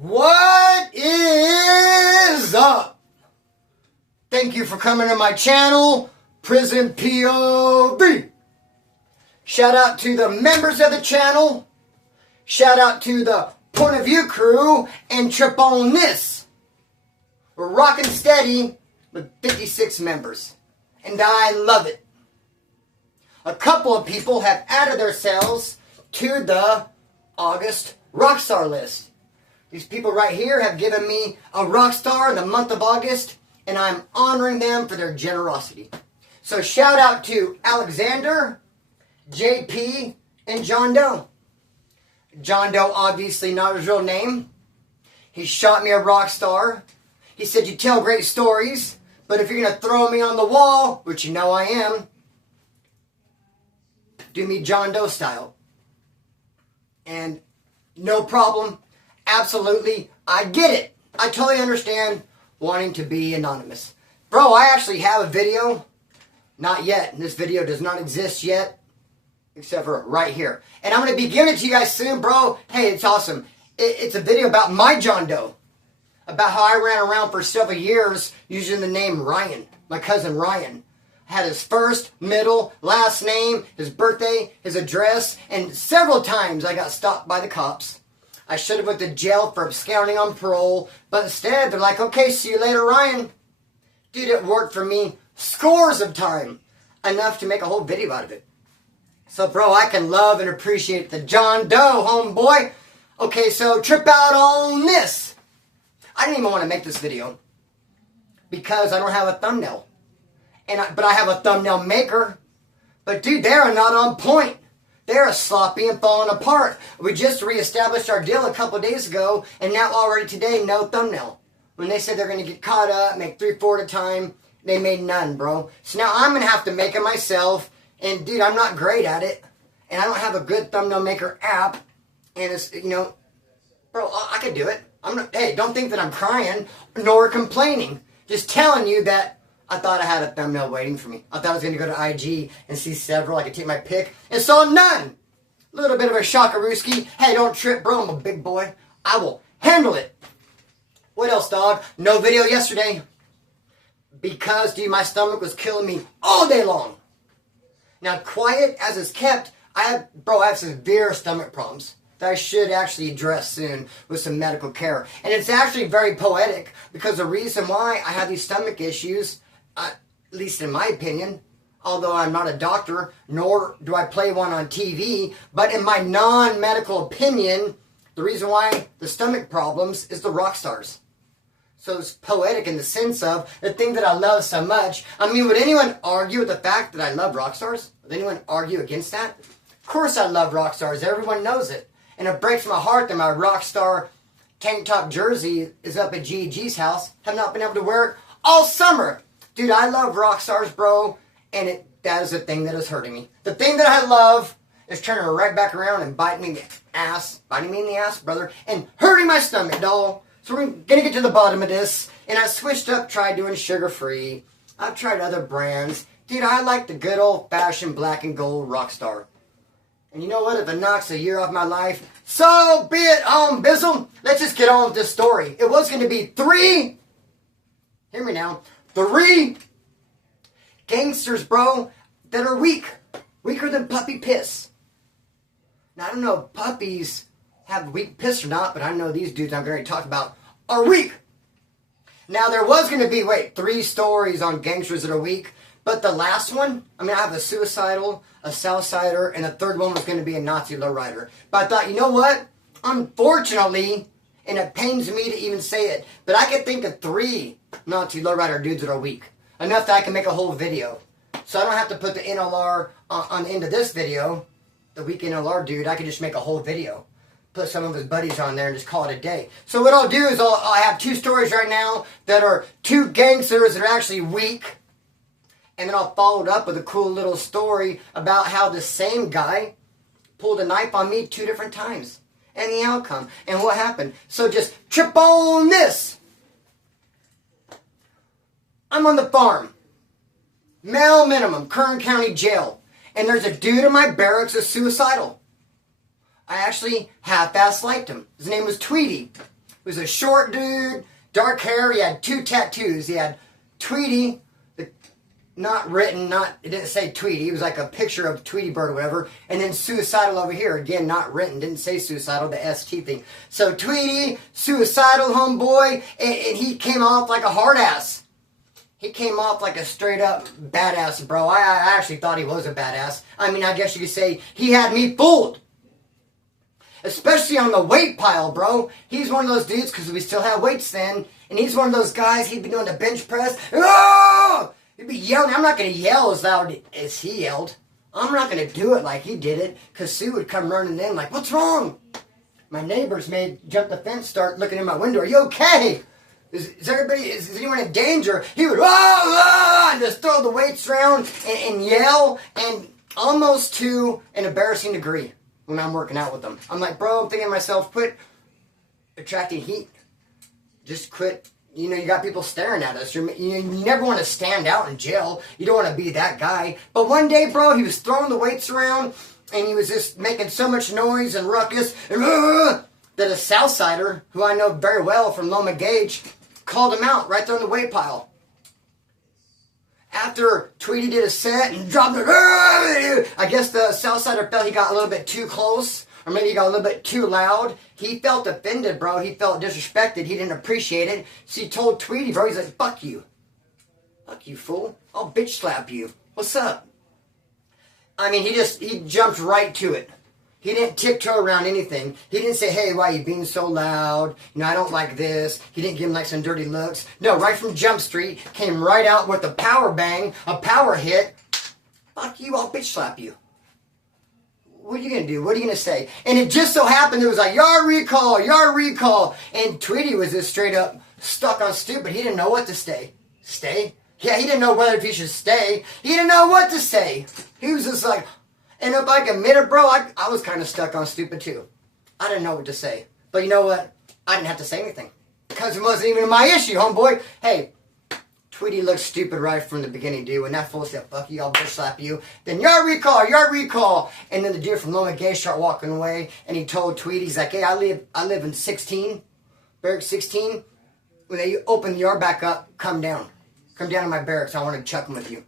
What is up? Thank you for coming to my channel, Prison POV. Shout out to the members of the channel. Shout out to the Point of View crew and Trip on This. We're rocking steady with 56 members. And I love it. A couple of people have added themselves to the August Rockstar list. These people right here have given me a rock star in the month of August, and I'm honoring them for their generosity. So shout out to Alexander, JP, and John Doe. John Doe, obviously not his real name. He shot me a rock star. He said, "You tell great stories, but if you're going to throw me on the wall," which you know I am, do me John Doe style. And no problem. Absolutely, I get it. I totally understand wanting to be anonymous. Bro, I actually have a video. Not yet. This video does not exist yet. Except for right here. And I'm going to be giving it to you guys soon, bro. Hey, it's awesome. It's a video about my John Doe. About how I ran around for several years using the name Ryan. My cousin Ryan. Had his first, middle, last name, his birthday, his address, and several times I got stopped by the cops. I should have went to jail for absconding on parole, but instead they're like, "Okay, see you later, Ryan." Dude, it worked for me scores of time. Enough to make a whole video out of it. So, bro, I can love and appreciate the John Doe, homeboy. Okay, so trip out on this. I didn't even want to make this video because I don't have a thumbnail. But I have a thumbnail maker. But, dude, they are not on point. They're sloppy and falling apart. We just reestablished our deal a couple days ago, and now already today, no thumbnail. When they said they're going to get caught up, make 3-4 at a time, they made none, bro. So now I'm going to have to make it myself. And, dude, I'm not great at it. And I don't have a good thumbnail maker app. And it's, bro, I could do it. Hey, don't think that I'm crying nor complaining. Just telling you that I thought I had a thumbnail waiting for me. I thought I was going to go to IG and see several. I could take my pick and saw none. A little bit of a shockarooski. Hey, don't trip, bro. I'm a big boy. I will handle it. What else, dog? No video yesterday. Because, dude, my stomach was killing me all day long. Now, quiet as it's kept, I have severe stomach problems that I should actually address soon with some medical care. And it's actually very poetic because the reason why I have these stomach issues, at least in my opinion, although I'm not a doctor, nor do I play one on TV, but in my non-medical opinion, the reason why the stomach problems is the rock stars. So it's poetic in the sense of the thing that I love so much. I mean, would anyone argue with the fact that I love rock stars? Would anyone argue against that? Of course I love rock stars. Everyone knows it. And it breaks my heart that my rock star tank top jersey is up at G.G's house. Have not been able to wear it all summer. Dude, I love rock stars, bro. And that is the thing that is hurting me. The thing that I love is turning right back around and biting me in the ass. Biting me in the ass, brother. And hurting my stomach, doll. So we're going to get to the bottom of this. And I switched up, tried doing sugar-free. I've tried other brands. Dude, I like the good old-fashioned black and gold Rockstar. And you know what? If it knocks a year off my life, so be it, Bizzle. Let's just get on with this story. It was going to be 3, hear me now, 3 gangsters, bro, that are weak. Weaker than puppy piss. Now, I don't know if puppies have weak piss or not, but I know these dudes I'm going to talk about are weak. Now, there was going to be, 3 stories on gangsters that are weak, but the last one, I have a suicidal, a Southsider, and the third one was going to be a Nazi lowrider. But I thought, you know what? Unfortunately, and it pains me to even say it, but I can think of 3 Nazi lowrider dudes that are weak. Enough that I can make a whole video. So I don't have to put the NLR on the end of this video, the weak NLR dude. I can just make a whole video. Put some of his buddies on there and just call it a day. So what I'll do is I have 2 stories right now that are 2 gangsters that are actually weak. And then I'll follow it up with a cool little story about how the same guy pulled a knife on me 2 different times. And the outcome. And what happened. So just trip on this. I'm on the farm. Male minimum. Kern County Jail. And there's a dude in my barracks that's suicidal. I actually half-ass liked him. His name was Tweety. was a short dude, dark hair. He had 2 tattoos. He had Tweety, not written, it didn't say Tweety. It was like a picture of Tweety Bird or whatever. And then suicidal over here. Again, not written. Didn't say suicidal, the ST thing. So Tweety, suicidal homeboy, and he came off like a hard ass. He came off like a straight up badass, bro. I actually thought he was a badass. I mean, I guess you could say he had me fooled. Especially on the weight pile, bro. He's one of those dudes, because we still have weights then. And he's one of those guys, he'd be doing the bench press. Oh! He'd be yelling. I'm not going to yell as loud as he yelled. I'm not going to do it like he did it, because Sue would come running in like, what's wrong? My neighbors jump the fence, start looking in my window. Are you okay? Is anyone in danger? He would, and just throw the weights around and yell, and almost to an embarrassing degree when I'm working out with them. I'm like, bro, I'm thinking to myself, quit attracting heat. Just quit. You know, you got people staring at us. You never want to stand out in jail. You don't want to be that guy. But one day, bro, he was throwing the weights around, and he was just making so much noise and ruckus, and that a Southsider, who I know very well from Loma Gage, called him out right there on the weight pile. After Tweety did a set and dropped it, I guess the Southsider felt he got a little bit too close, or maybe he got a little bit too loud. He felt offended, bro. He felt disrespected. He didn't appreciate it. So he told Tweety, bro, he's like, fuck you. Fuck you, fool. I'll bitch slap you. What's up? I mean, he jumped right to it. He didn't tiptoe around anything. He didn't say, hey, why are you being so loud? You know, I don't like this. He didn't give him like some dirty looks. No, right from Jump Street, came right out with a power bang, a power hit. Fuck you, I'll bitch slap you. What are you going to do? What are you going to say? And it just so happened it was like, yard recall. And Tweety was just straight up stuck on stupid. He didn't know what to say. Stay? Yeah, he didn't know whether if he should stay. He didn't know what to say. He was just like, and if I can admit it, bro, I was kind of stuck on stupid too. I didn't know what to say. But you know what? I didn't have to say anything. Because it wasn't even my issue, homeboy. Hey, Tweety looked stupid right from the beginning, dude. When that fool said, fuck you, I'll bitch slap you. Then yard recall. And then the dude from Loma Gay started walking away. And he told Tweety, he's like, hey, I live in 16, barracks 16. When they open the yard back up, come down. Come down to my barracks. I want to chuck them with you.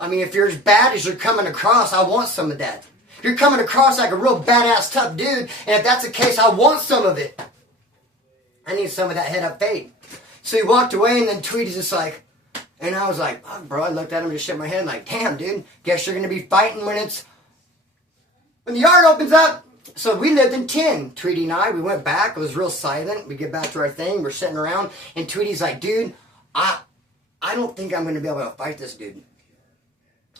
I mean, if you're as bad as you're coming across, I want some of that. If you're coming across like a real badass, tough dude, and if that's the case, I want some of it. I need some of that head up fade. So he walked away, and then Tweety's just like, and I was like, oh, bro, I looked at him and just shook my head, like, damn, dude, guess you're going to be fighting when the yard opens up. So we lived in 10, Tweety and I. We went back. It was real silent. We get back to our thing. We're sitting around, and Tweety's like, dude, I don't think I'm going to be able to fight this dude.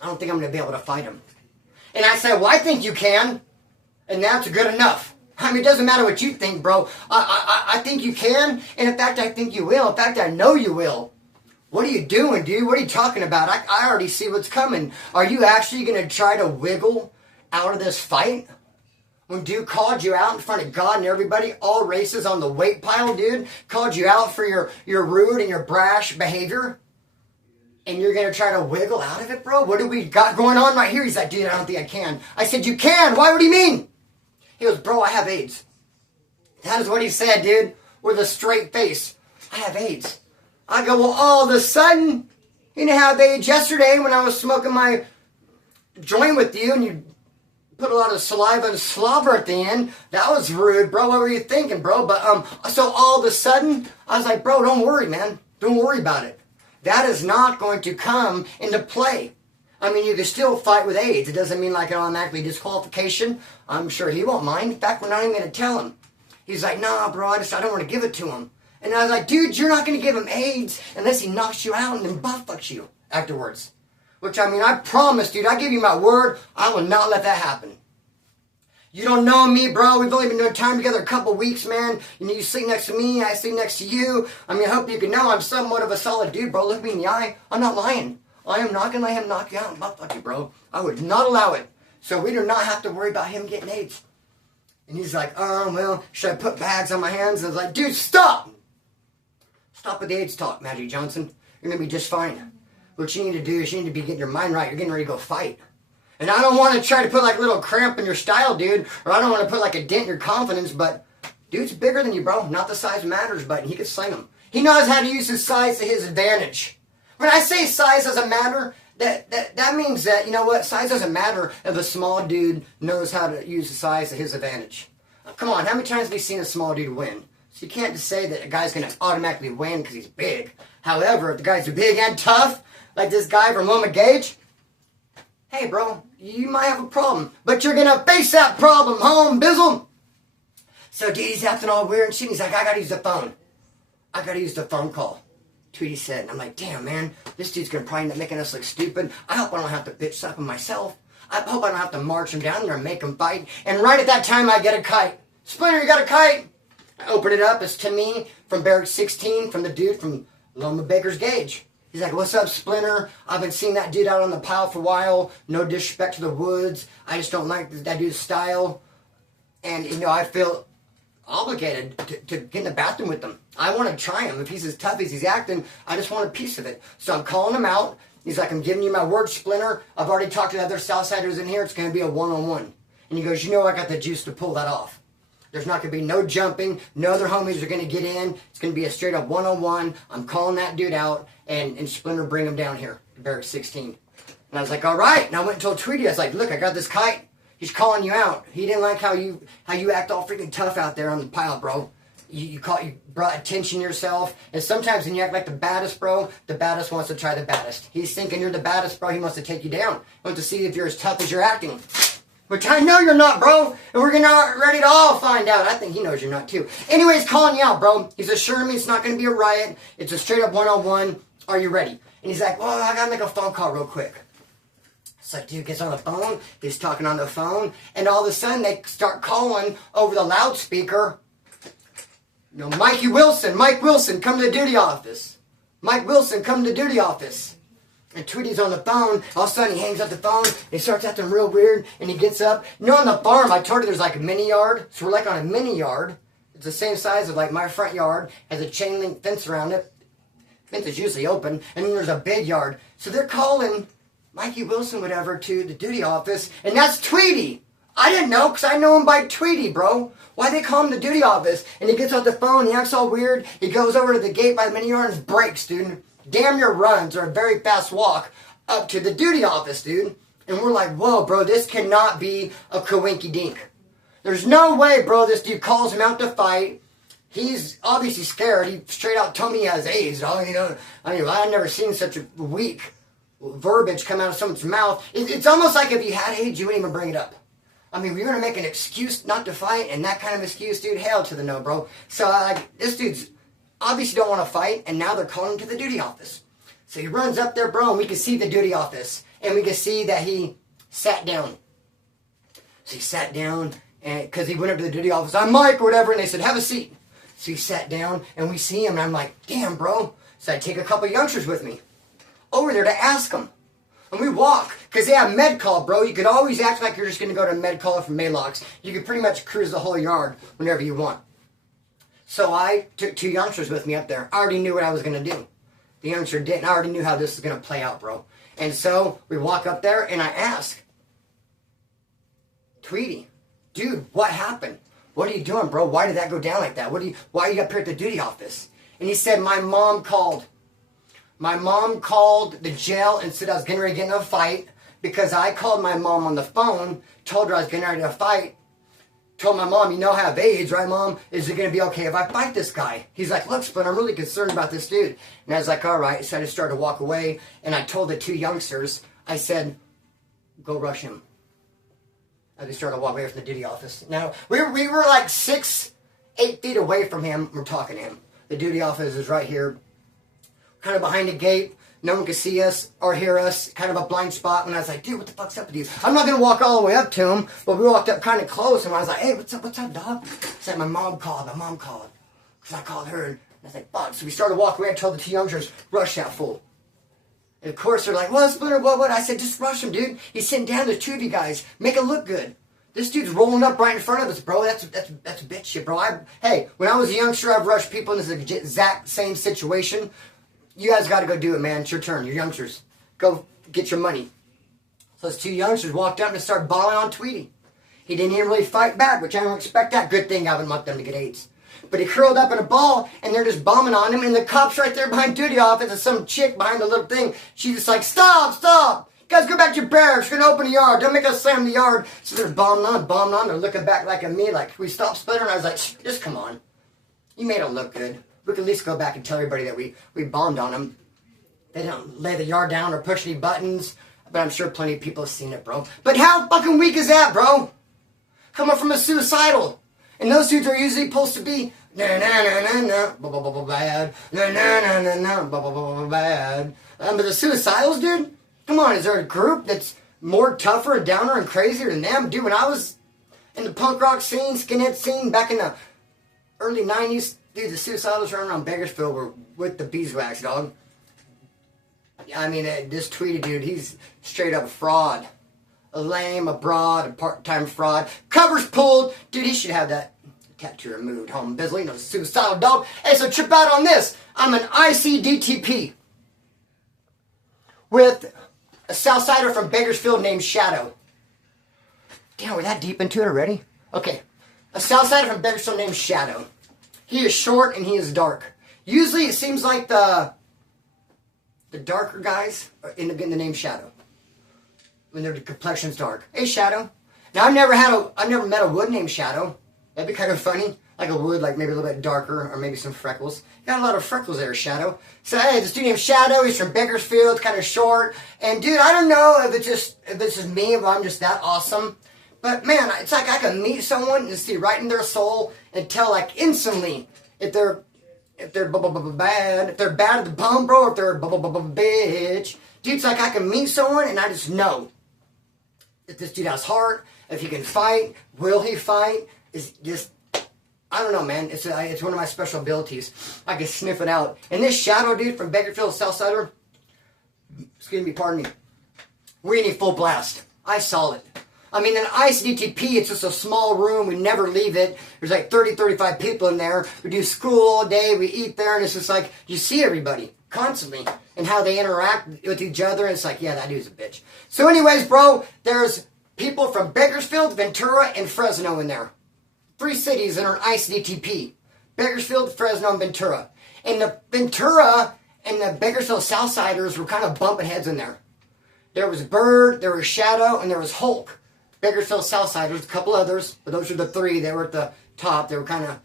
I don't think I'm going to be able to fight him. And I said, well, I think you can. And that's good enough. I mean, it doesn't matter what you think, bro. I think you can. And in fact, I think you will. In fact, I know you will. What are you doing, dude? What are you talking about? I already see what's coming. Are you actually going to try to wiggle out of this fight? When dude called you out in front of God and everybody, all races on the weight pile, dude, called you out for your rude and your brash behavior? And you're going to try to wiggle out of it, bro? What do we got going on right here? He's like, dude, I don't think I can. I said, you can. Why? What do you mean? He goes, bro, I have AIDS. That is what he said, dude, with a straight face. I have AIDS. I go, well, all of a sudden, you didn't have AIDS yesterday when I was smoking my joint with you and you put a lot of saliva and slobber at the end. That was rude, bro. What were you thinking, bro? But so all of a sudden, I was like, bro, don't worry, man. Don't worry about it. That is not going to come into play. I mean, you can still fight with AIDS. It doesn't mean like an automatically disqualification. I'm sure he won't mind. In fact, we're not even going to tell him. He's like, nah, bro, I don't want to give it to him. And I was like, dude, you're not going to give him AIDS unless he knocks you out and then butt fucks you afterwards. Which, I mean, I promise, dude, I give you my word, I will not let that happen. You don't know me, bro. We've only been doing time together a couple weeks, man. You know, you sleep next to me, I sleep next to you. I mean, I hope you can know I'm somewhat of a solid dude, bro. Look me in the eye. I'm not lying. I am not going to let him knock you out and butt fuck you, bro. I would not allow it. So we do not have to worry about him getting AIDS. And he's like, oh, well, should I put bags on my hands? And I was like, dude, stop. Stop with the AIDS talk, Magic Johnson. You're going to be just fine. What you need to do is you need to be getting your mind right. You're getting ready to go fight. And I don't want to try to put like a little cramp in your style, dude. Or I don't want to put like a dent in your confidence. But Dude's bigger than you, bro. Not the size matters, but he can sling them. He knows how to use his size to his advantage. When I say size doesn't matter, that means that, you know what, size doesn't matter if a small dude knows how to use the size to his advantage. Come on, how many times have we seen a small dude win? So you can't just say that a guy's going to automatically win because he's big. However, if the guy's big and tough, like this guy from Loma Gage, hey, bro, you might have a problem. But you're going to face that problem, home, bizzle. So dude, he's acting all weird and shit. He's like, I got to use the phone. I got to use the phone call. Tweety said, and I'm like, damn, man, this dude's going to probably end up making us look stupid. I hope I don't have to bitch slap him myself. I hope I don't have to march him down there and make him fight. And right at that time, I get a kite. Splinter, you got a kite? I open it up. It's to me from Barracks 16, from the dude from Loma Baker's Gauge. He's like, what's up, Splinter? I've been seeing that dude out on the pile for a while. No disrespect to the woods. I just don't like that dude's style. And, you know, I feel obligated to get in the bathroom with him. I want to try him. If he's as tough as he's acting, I just want a piece of it. So I'm calling him out. He's like, I'm giving you my word, Splinter. I've already talked to the other Southsiders in here. It's going to be a one-on-one. And he goes, you know, I got the juice to pull that off. There's not going to be no jumping. No other homies are going to get in. It's going to be a straight up one-on-one. I'm calling that dude out, and Splinter bring him down here, Barracks 16. And I was like, all right. And I went and told Tweety, I was like, look, I got this kite. He's calling you out. He didn't like how you act all freaking tough out there on the pile, bro. You brought attention to yourself. And sometimes when you act like the baddest, bro, the baddest wants to try the baddest. He's thinking you're the baddest, bro. He wants to take you down. He wants to see if you're as tough as you're acting. Which I know you're not, bro. And we're ready to all find out. I think he knows you're not, too. Anyways, calling you out, bro. He's assuring me it's not going to be a riot. It's a straight up one-on-one. Are you ready? And he's like, well, I got to make a phone call real quick. It's like, dude gets on the phone. He's talking on the phone. And all of a sudden, they start calling over the loudspeaker. You know, Mike Wilson, come to the duty office. Mike Wilson, come to the duty office. And Tweety's on the phone. All of a sudden, he hangs up the phone. And he starts acting real weird. And he gets up. You know, on the farm, I told you there's like a mini yard. So we're like on a mini yard. It's the same size as like my front yard. Has a chain link fence around it. Fence is usually open. And then there's a big yard. So they're calling Mikey Wilson, whatever, to the duty office. And that's Tweety. I didn't know, because I know him by Tweety, bro. Why they call him the duty office? And he gets off the phone, he acts all weird. He goes over to the gate by the mini yard and breaks, dude. Damn near runs, or a very fast walk, up to the duty office, dude. And we're like, whoa, bro, this cannot be a coinky dink. There's no way, bro, this dude calls him out to fight. He's obviously scared. He straight out told me he has AIDS, dog. You know, I've never seen such a weak verbiage come out of someone's mouth. It's almost like if you had AIDS, you wouldn't even bring it up. I mean, we're going to make an excuse not to fight, and that kind of excuse, dude, hell to the no, bro. So, this dude's obviously don't want to fight, and now they're calling him to the duty office. So he runs up there, bro, and we can see the duty office, and we can see that he sat down. So he sat down, and because he went up to the duty office, I'm Mike, or whatever, and they said, have a seat. So he sat down, and we see him, and I'm like, damn, bro. So I take a couple youngsters with me over there to ask them. And we walk, because they have med call, bro. You could always act like you're just going to go to med call from Maylocks. You could pretty much cruise the whole yard whenever you want. So I took two youngsters with me up there. I already knew what I was going to do. The youngster didn't. I already knew how this was going to play out, bro. And so we walk up there, and I ask, Tweety, dude, what happened? What are you doing, bro? Why did that go down like that? Why are you up here at the duty office? And he said, my mom called. My mom called the jail and said I was getting ready to get in a fight because I called my mom on the phone, told her I was getting ready to fight, told my mom, you know I have AIDS, right, Mom? Is it going to be okay if I fight this guy? He's like, look, Splinter, I'm really concerned about this dude. And I was like, all right. So I just started to walk away, and I told the two youngsters, I said, go rush him. I just started to walk away from the duty office. Now, we were like 6-8 feet away from him. We're talking to him. The duty office is right here, kind of behind the gate. No one could see us or hear us. Kind of a blind spot. And I was like, dude, what the fuck's up with you? I'm not going to walk all the way up to him. But we walked up kind of close. And I was like, hey, what's up, dog? He said, my mom called. Because I called her. And I was like, fuck. So we started walking away. I told the two youngsters, rush that fool. And of course, they're like, well, Splinter, what? I said, just rush him, dude. He's sitting down. There's two of you guys. Make it look good. This dude's rolling up right in front of us, bro. That's bitch shit, bro. Hey, when I was a youngster, I've rushed people in this exact same situation. You guys got to go do it, man. It's your turn. You're youngsters. Go get your money. So those two youngsters walked up and started bawling on Tweety. He didn't even really fight back, which I don't expect that. Good thing I wouldn't want them to get AIDS. But he curled up in a ball, and they're just bombing on him, and the cop's right there behind duty office, and some chick behind the little thing. She's just like, stop! Guys, go back to your barracks. We're going to open the yard. Don't make us slam the yard. So they're bombing on. They're looking back like at me, like, we stop splittering? I was like, just come on. You made it look good. We could at least go back and tell everybody that we bombed on them. They don't lay the yard down or push any buttons, but I'm sure plenty of people have seen it, bro. But how fucking weak is that, bro? Coming from a suicidal. And those dudes are usually supposed to be bad, bad. But the suicidals, dude, come on, is there a group that's more tougher and downer and crazier than them? Dude, when I was in the punk rock scene, skinhead scene, back in the early 90s, dude, the suicidals running around Bakersfield were with the beeswax, dog. I mean, this Tweety dude, he's straight up a fraud. A lame, a broad, a part-time fraud. Covers pulled. Dude, he should have that tattoo removed. Home Bizzle, you know, suicidal dog. Hey, so trip out on this. I'm an ICDTP with a Southsider from Bakersfield named Shadow. Damn, we're that deep into it already? Okay. A Southsider from Bakersfield named Shadow. He is short and he is dark. Usually it seems like the darker guys are in the name Shadow. When their complexion's dark. Hey, Shadow. Now, I've never met a wood named Shadow. That'd be kind of funny. Like a wood, like maybe a little bit darker, or maybe some freckles. Got a lot of freckles there, Shadow. So, hey, this dude named Shadow, he's from Bakersfield, kind of short. And, dude, I don't know if it's just me, if I'm just that awesome. But, man, it's like I can meet someone and see right in their soul and tell, like, instantly if they're bad, if they're bad at the bum, bro, or if they're bitch. Dude, it's like I can meet someone and I just know if this dude has heart, if he can fight, will he fight? Is just, I don't know, man. It's one of my special abilities. I can sniff it out. And this Shadow dude from Bakersfield, Southsider, excuse me, pardon me, we're getting full blast. I saw it. I mean, in ICDTP, it's just a small room. We never leave it. There's like 30, 35 people in there. We do school all day. We eat there. And it's just like, you see everybody constantly and how they interact with each other. And it's like, yeah, that dude's a bitch. So anyways, bro, there's people from Bakersfield, Ventura, and Fresno in there. 3 cities that are in ICDTP. Bakersfield, Fresno, and Ventura. And the Ventura and the Bakersfield Southsiders were kind of bumping heads in there. There was Bird, there was Shadow, and there was Hulk. Bakersfield Southsiders, a couple others, but those were the 3 that were at the top. They were kind of,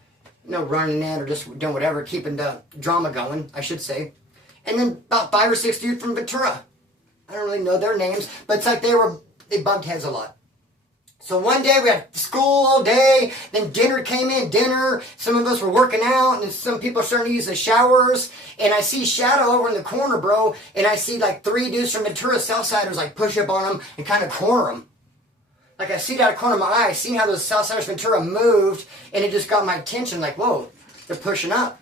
running in or just doing whatever, keeping the drama going, I should say. And then about 5 or 6 dudes from Ventura. I don't really know their names, but it's like they bumped heads a lot. So one day we had school all day, then dinner came in, some of us were working out, and some people are starting to use the showers, and I see Shadow over in the corner, bro, and I see like 3 dudes from Ventura Southsiders like push up on him and kind of corner him. Like I see it out of the corner of my eye, I seen how those Southsiders Ventura moved, and it just got my attention, like, whoa, they're pushing up.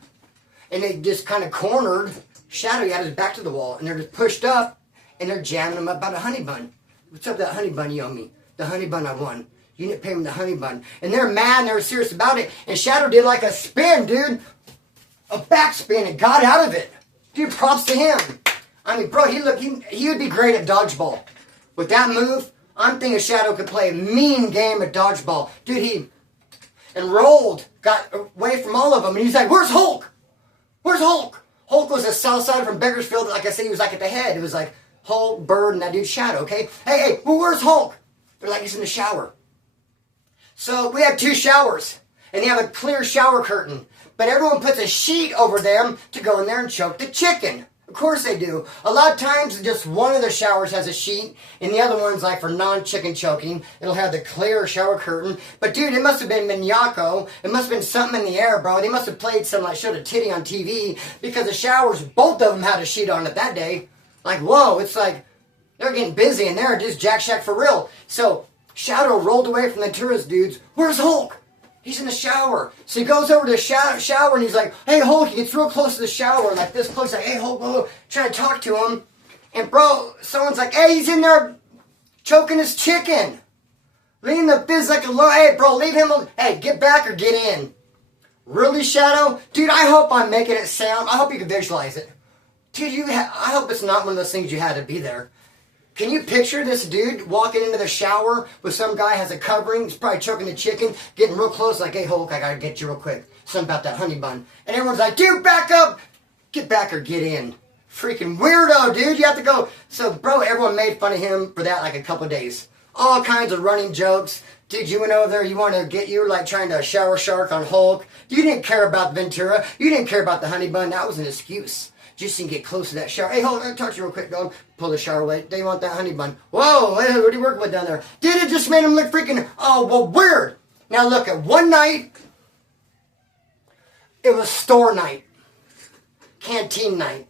And they just kind of cornered Shadow, he had his back to the wall, and they're just pushed up, and they're jamming him up about a honey bun. What's up with that honey bun you owe me? The honey bun I won. You didn't pay me the honey bun. And they're mad and they're serious about it. And Shadow did like a spin, dude. A backspin and got out of it. Dude, props to him. I mean, bro, he would be great at dodgeball. With that move, I'm thinking Shadow could play a mean game at dodgeball. Dude, he enrolled, got away from all of them. And he's like, where's Hulk? Where's Hulk? Hulk was a Southsider from Bakersfield. Like I said, he was like at the head. It was like Hulk, Bird, and that dude Shadow, okay? Hey, well, where's Hulk? They're like, he's in the shower. So we have 2 showers, and they have a clear shower curtain. But everyone puts a sheet over them to go in there and choke the chicken. Of course they do. A lot of times, just one of the showers has a sheet, and the other one's like for non-chicken choking. It'll have the clear shower curtain. But dude, it must have been Maniaco. It must have been something in the air, bro. They must have played some, like, showed a titty on TV, because the showers, both of them had a sheet on it that day. Like, whoa, it's like, they're getting busy in there, just Jack Shack for real. So, Shadow rolled away from the tourist dudes. Where's Hulk? He's in the shower. So he goes over to the shower and he's like, hey, Hulk. He gets real close to the shower, like this close, like, hey, Hulk, trying to talk to him. And, bro, someone's like, hey, he's in there choking his chicken. Leaving the biz like a low. Hey, bro, leave him alone. Hey, get back or get in. Really, Shadow? Dude, I hope I'm making it sound. I hope you can visualize it. Dude, I hope it's not one of those things you had to be there. Can you picture this dude walking into the shower with some guy has a covering, he's probably choking the chicken, getting real close, like, hey, Hulk, I gotta get you real quick. Something about that honey bun. And everyone's like, dude, back up! Get back or get in. Freaking weirdo, dude. You have to go. So, bro, everyone made fun of him for that like a couple of days. All kinds of running jokes. Dude, you went over there, you want to get, you were like trying to shower shark on Hulk. You didn't care about Ventura. You didn't care about the honey bun. That was an excuse. Just didn't get close to that shower. Hey, hold on, touch you real quick, dog. Pull the shower away. They want that honey bun. Whoa, hey, what are you working with down there? Dude, it just made him look freaking, oh, well, weird. Now look, at one night, it was store night. Canteen night.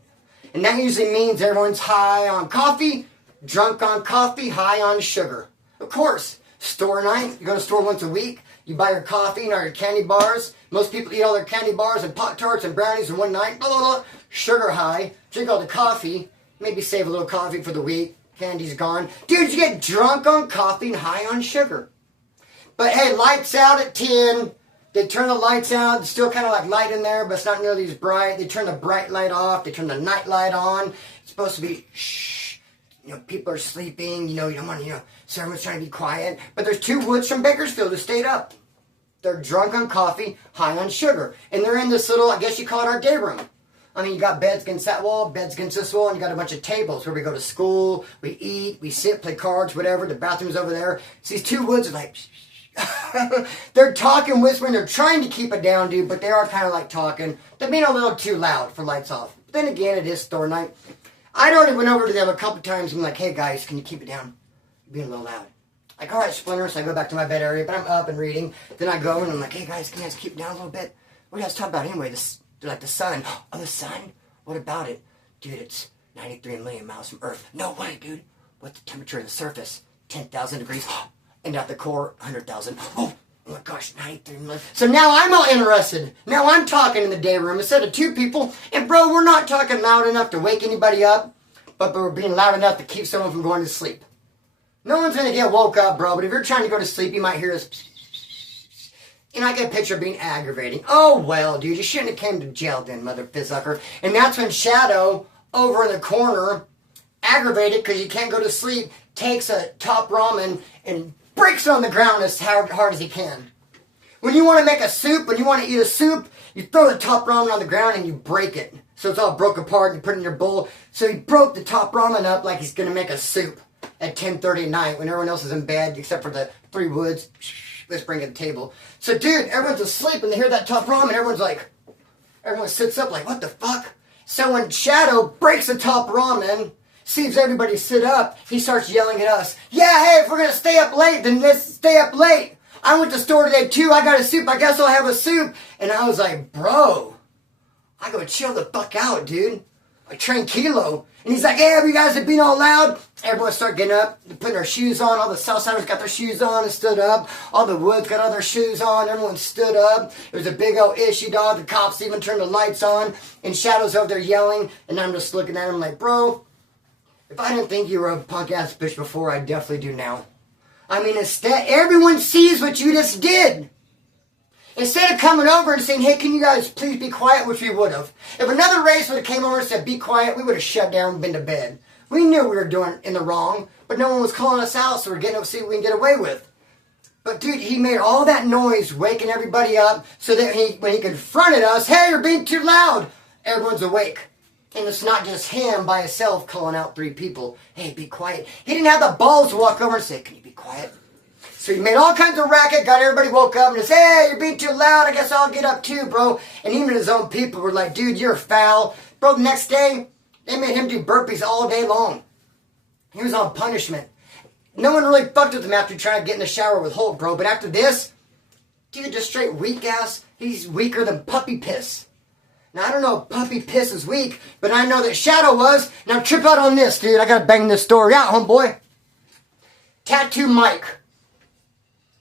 And that usually means everyone's high on coffee, drunk on coffee, high on sugar. Of course, store night, you go to the store once a week, you buy your coffee and all your candy bars. Most people eat all their candy bars and Pop-Tarts and brownies in one night. Blah, blah, blah. Sugar high, drink all the coffee, maybe save a little coffee for the week. Candy's gone. Dude, you get drunk on coffee and high on sugar. But hey, lights out at 10. They turn the lights out. It's still kind of like light in there, but it's not nearly as bright. They turn the bright light off. They turn the night light on. It's supposed to be shh. You know, people are sleeping. You don't want to, so everyone's trying to be quiet. But there's two woods from Bakersfield who stayed up. They're drunk on coffee, high on sugar. And they're in this little, I guess you call it our day room. I mean, you got beds against that wall, beds against this wall, and you got a bunch of tables where we go to school, we eat, we sit, play cards, whatever. The bathroom's over there. So these two woods are like, they're talking, whispering, they're trying to keep it down, dude, but they are kind of like talking. They're being a little too loud for lights off. But then again, it is store night. I'd already went over to them a couple times and been like, hey guys, can you keep it down? You're being a little loud. Like, alright, Splinter, so I go back to my bed area, but I'm up and reading. Then I go and I'm like, hey guys, can you guys keep it down a little bit? What do you guys talk about anyway? They're like, the sun. Oh, the sun? What about it? Dude, it's 93 million miles from Earth. No way, dude. What's the temperature of the surface? 10,000 degrees. And at the core, 100,000. Oh my gosh, 93 million. So now I'm all interested. Now I'm talking in the day room instead of two people. And bro, we're not talking loud enough to wake anybody up, but we're being loud enough to keep someone from going to sleep. No one's going to get woke up, bro, but if you're trying to go to sleep, you might hear this. And I get a picture of being aggravating. Oh, well, dude, you shouldn't have came to jail then, mother fizzsucker. And that's when Shadow, over in the corner, aggravated because you can't go to sleep, takes a top ramen and breaks it on the ground as hard as he can. When you want to make a soup, when you want to eat a soup, you throw the top ramen on the ground and you break it. So it's all broke apart and you put it in your bowl. So he broke the top ramen up like he's going to make a soup at 10:30 at night when everyone else is in bed except for the three woods. Let's bring it to the table. So dude, everyone's asleep and they hear that top ramen. Everyone sits up like, what the fuck? So when Shadow breaks the top ramen, sees everybody sit up, he starts yelling at us. Yeah, hey, if we're going to stay up late, then let's stay up late. I went to the store today too. I got a soup. I guess I'll have a soup. And I was like, bro, I go chill the fuck out, dude. Like tranquilo. And he's like, hey, you guys have been all loud. Everyone started getting up, putting their shoes on. All the Southsiders got their shoes on and stood up. All the Woods got all their shoes on. Everyone stood up. It was a big old issue, dog. The cops even turned the lights on. And Shadow's over there yelling. And I'm just looking at him like, bro, if I didn't think you were a punk-ass bitch before, I definitely do now. I mean, instead, everyone sees what you just did. Instead of coming over and saying, hey, can you guys please be quiet, which we would have. If another race would have came over and said, be quiet, we would have shut down and been to bed. We knew we were doing in the wrong, but no one was calling us out, so we're getting to see what we can get away with. But dude, he made all that noise, waking everybody up, so that when he confronted us, hey, you're being too loud, everyone's awake. And it's not just him by himself calling out three people. Hey, be quiet. He didn't have the balls to walk over and say, can you be quiet? So he made all kinds of racket, got everybody woke up, and said, hey, you're being too loud. I guess I'll get up too, bro. And even his own people were like, dude, you're foul. Bro, the next day, they made him do burpees all day long. He was on punishment. No one really fucked with him after trying to get in the shower with Hulk, bro. But after this, dude, just straight weak ass. He's weaker than puppy piss. Now, I don't know if puppy piss is weak, but I know that Shadow was. Now, trip out on this, dude. I gotta bang this story out, homeboy. Tattoo Mike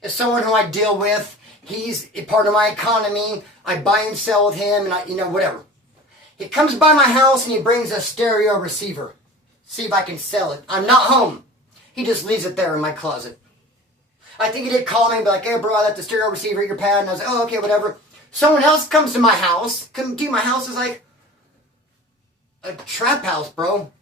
is someone who I deal with. He's a part of my economy. I buy and sell with him, and whatever. He comes by my house and he brings a stereo receiver. See if I can sell it. I'm not home. He just leaves it there in my closet. I think he did call me and be like, hey, bro, I left the stereo receiver at your pad. And I was like, oh, okay, whatever. Someone else comes to my house. Dude, my house is like a trap house, bro.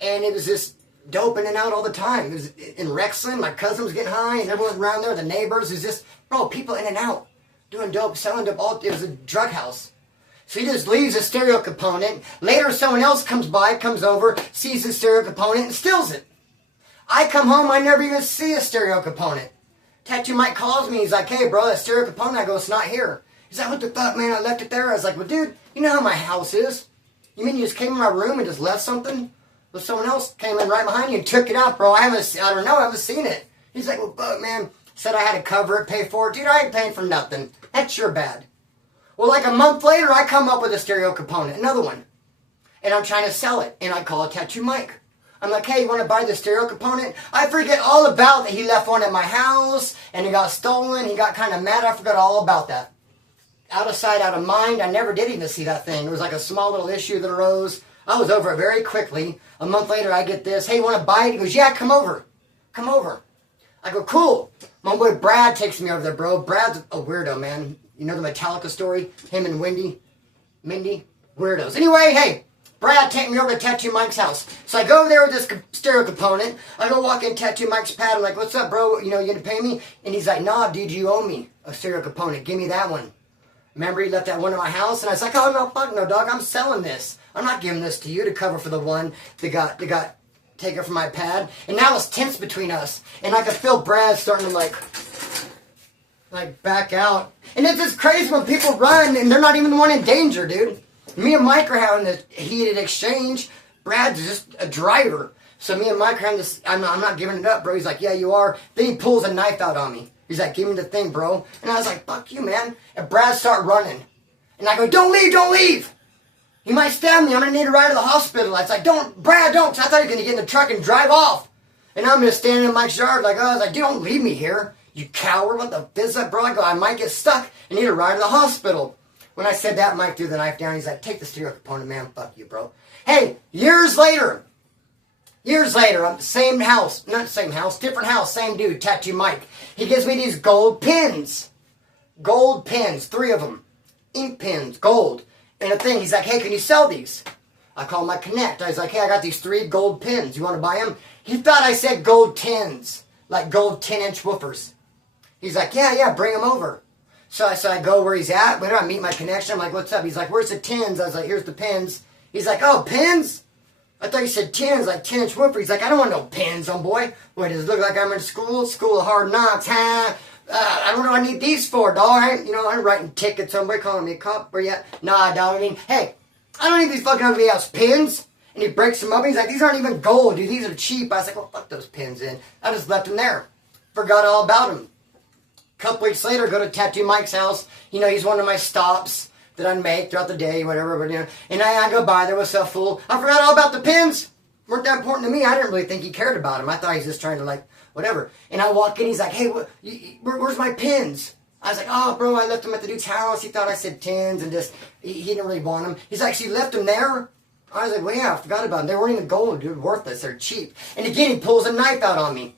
And it was this dope in and out all the time. It was in Rexland, my cousin was getting high, and everyone around there, the neighbors, it was just, bro, people in and out, doing dope, selling dope, it was a drug house. So he just leaves a stereo component. Later, someone else comes by, comes over, sees the stereo component, and steals it. I come home, I never even see a stereo component. Tattoo Mike calls me, he's like, hey, bro, that stereo component, I go, it's not here. He's like, what the fuck, man, I left it there. I was like, well, dude, you know how my house is. You mean you just came in my room and just left something? Well, someone else came in right behind you and took it out, bro. I haven't seen it. He's like, well, fuck, man, said I had to cover it, pay for it. Dude, I ain't paying for nothing. That's your bad. Well, like a month later, I come up with a stereo component, another one. And I'm trying to sell it. And I call Tattoo Mike. I'm like, hey, you want to buy the stereo component? I forget all about that he left one at my house and it got stolen. He got kind of mad. I forgot all about that. Out of sight, out of mind. I never did even see that thing. It was like a small little issue that arose. I was over it very quickly. A month later, I get this. Hey, you want to buy it? He goes, yeah, come over. Come over. I go, cool. My boy Brad takes me over there, bro. Brad's a weirdo, man. You know the Metallica story? Him and Mindy? Weirdos. Anyway, hey, Brad take me over to Tattoo Mike's house. So I go over there with this stereo component. I go walk in Tattoo Mike's pad. I'm like, what's up, bro? You know, you gonna pay me? And he's like, nah, dude, you owe me a stereo component. Give me that one. Remember, he left that one in my house? And I was like, oh, no, fuck no, dog. I'm selling this. I'm not giving this to you to cover for the one that got taken from my pad. And now it's tense between us. And I could feel Brad starting to, like back out. And it's just crazy when people run and they're not even the one in danger, dude. Me and Mike are having this heated exchange. Brad's just a driver. So me and Mike are having this, I'm not giving it up, bro. He's like, yeah, you are. Then he pulls a knife out on me. He's like, give me the thing, bro. And I was like, fuck you, man. And Brad started running. And I go, don't leave. He might stab me. I'm going to need a ride to the hospital. I was like, Brad, don't. So I thought he was going to get in the truck and drive off. And I'm just standing in Mike's yard like, oh, I was like, dude, don't leave me here. You coward. What the is that, bro? I go, I might get stuck and need a ride to the hospital. When I said that, Mike threw the knife down. He's like, take the stereo component, man. Fuck you, bro. Hey, years later, same house, not same house, different house, same dude, Tattoo Mike. He gives me these gold pins. Gold pins, 3 of them. Ink pins, gold. And a thing, he's like, hey, can you sell these? I call my Connect. I was like, hey, I got these 3 gold pins. You want to buy them? He thought I said gold tins, like gold 10-inch woofers. He's like, yeah, bring them over. So I go where he's at. When I meet my connection, I'm like, what's up? He's like, where's the tins? I was like, here's the pins. He's like, oh, pins? I thought you said tins, like 10-inch woofer. He's like, I don't want no pins, boy. What, does it look like I'm in school of hard knocks, huh? I don't know what I need these for, dog. I'm writing tickets, somebody calling me a cop or yet. Nah, dog, hey, I don't need these fucking ugly ass pins. And he breaks them up and he's like, these aren't even gold, dude. These are cheap. I was like, well, fuck those pins in. I just left them there. Forgot all about them. A couple weeks later, go to Tattoo Mike's house. He's one of my stops that I make throughout the day, whatever. But, and I go by there with stuff full. I forgot all about the pins. Weren't that important to me. I didn't really think he cared about them. I thought he was just trying to, whatever. And I walk in, he's like, hey, where's my pins? I was like, oh, bro, I left them at the dude's house. He thought I said tins and just, he didn't really want them. He's like, so you left them there? I was like, well, yeah, I forgot about them. They weren't even gold, dude. Worthless. They're cheap. And again, he pulls a knife out on me.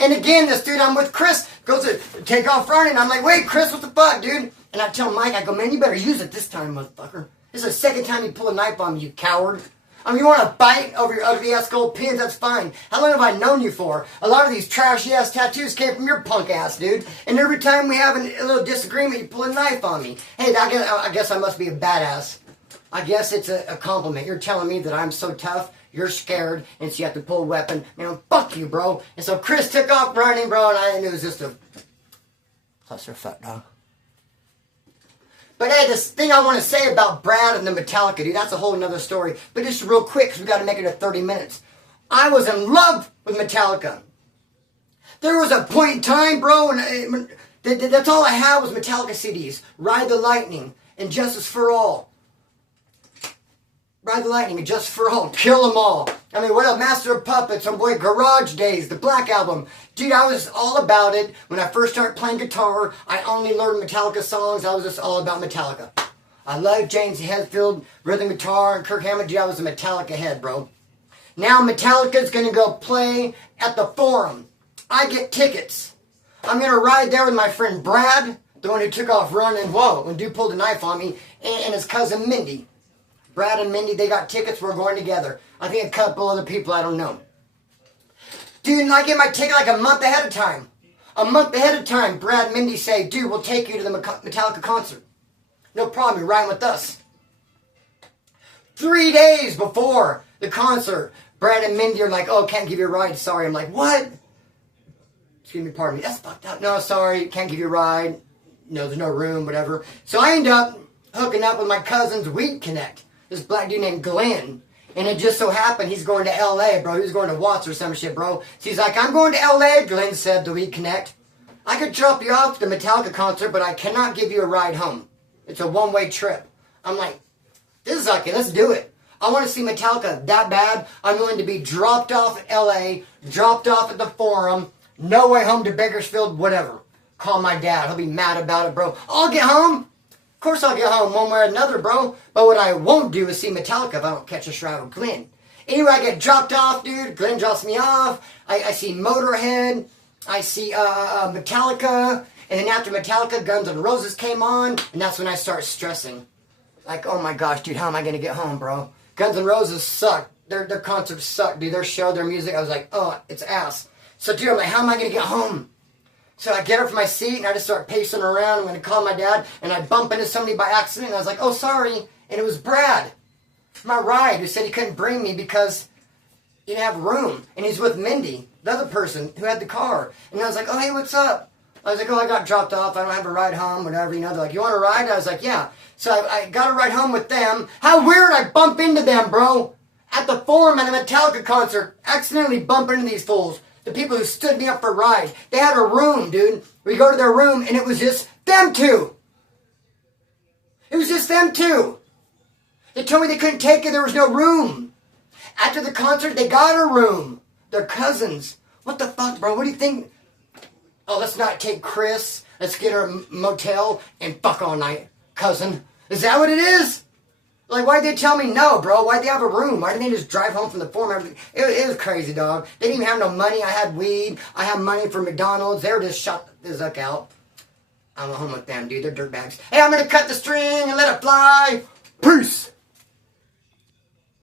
And again, this dude I'm with, Chris, goes to take off running. I'm like, wait, Chris, what the fuck, dude? And I tell Mike, I go, man, you better use it this time, motherfucker. This is the second time you pull a knife on me, you coward. You want to bite over your ugly-ass gold pins, that's fine. How long have I known you for? A lot of these trashy-ass tattoos came from your punk-ass, dude. And every time we have a little disagreement, you pull a knife on me. Hey, I guess I must be a badass. I guess it's a compliment. You're telling me that I'm so tough, you're scared, and so you have to pull a weapon. Fuck you, bro. And so Chris took off running, bro, and I knew it was just a clusterfuck, dog. But hey, this thing I want to say about Brad and the Metallica, dude, that's a whole nother story. But just real quick, because we got to make it at 30 minutes. I was in love with Metallica. There was a point in time, bro, and that's all I had was Metallica CDs. Ride the Lightning and Justice for All. Ride the Lightning and Justice for All. Kill them all. What else? Master of Puppets, some boy Garage Days, the Black Album. Dude, I was all about it. When I first started playing guitar, I only learned Metallica songs. I was just all about Metallica. I loved James Hetfield, rhythm guitar, and Kirk Hammett. Dude, I was a Metallica head, bro. Now Metallica's going to go play at the Forum. I get tickets. I'm going to ride there with my friend Brad, the one who took off running, when dude pulled a knife on me, and his cousin Mindy. Brad and Mindy, they got tickets. We're going together. I think a couple other people I don't know. Dude, like it might take like a month ahead of time. A month ahead of time, Brad and Mindy say, dude, we'll take you to the Metallica concert. No problem, you're riding with us. 3 days before the concert, Brad and Mindy are like, oh, can't give you a ride, sorry. I'm like, what? Excuse me, pardon me, that's fucked up. No, sorry, can't give you a ride. No, there's no room, whatever. So I end up hooking up with my cousin's Weed Connect. This black dude named Glenn. And it just so happened he's going to L.A., bro. He was going to Watts or some shit, bro. So he's like, I'm going to L.A., Glenn said, the Weed Connect. I could drop you off to the Metallica concert, but I cannot give you a ride home. It's a one-way trip. I'm like, this is okay, let's do it. I want to see Metallica that bad. I'm willing to be dropped off at L.A., dropped off at the Forum, no way home to Bakersfield, whatever. Call my dad. He'll be mad about it, bro. I'll get home. Of course I'll get home one way or another, bro. But what I won't do is see Metallica if I don't catch a shroud with Glenn. Anyway, I get dropped off, dude. Glenn drops me off. I see Motorhead. I see Metallica. And then after Metallica, Guns N' Roses came on. And that's when I start stressing. Like, oh my gosh, dude, how am I going to get home, bro? Guns N' Roses suck. Their concerts suck, dude. Their show, their music, I was like, oh, it's ass. So, dude, I'm like, how am I going to get home? So I get up from my seat, and I just start pacing around. I'm going to call my dad, and I bump into somebody by accident. And I was like, oh, sorry. And it was Brad, my ride, who said he couldn't bring me because he didn't have room. And he's with Mindy, the other person who had the car. And I was like, oh, hey, what's up? I was like, oh, I got dropped off. I don't have a ride home, whatever. You know, they're like, you want a ride? I was like, yeah. So I got a ride home with them. How weird I bump into them, bro. At the Forum at a Metallica concert, accidentally bump into these fools. The people who stood me up for a ride. They had a room, dude. We go to their room, and it was just them two. It was just them two. They told me they couldn't take it. There was no room. After the concert, they got a room. They're cousins. What the fuck, bro? What do you think? Oh, let's not take Chris. Let's get her a motel and fuck all night, cousin. Is that what it is? Like, why'd they tell me no, bro? Why'd they have a room? Why didn't they just drive home from the Forum? It was crazy, dog. They didn't even have no money. I had weed. I had money for McDonald's. They were just shut the zuck out. I'm home with them, dude. They're dirtbags. Hey, I'm going to cut the string and let it fly. Peace.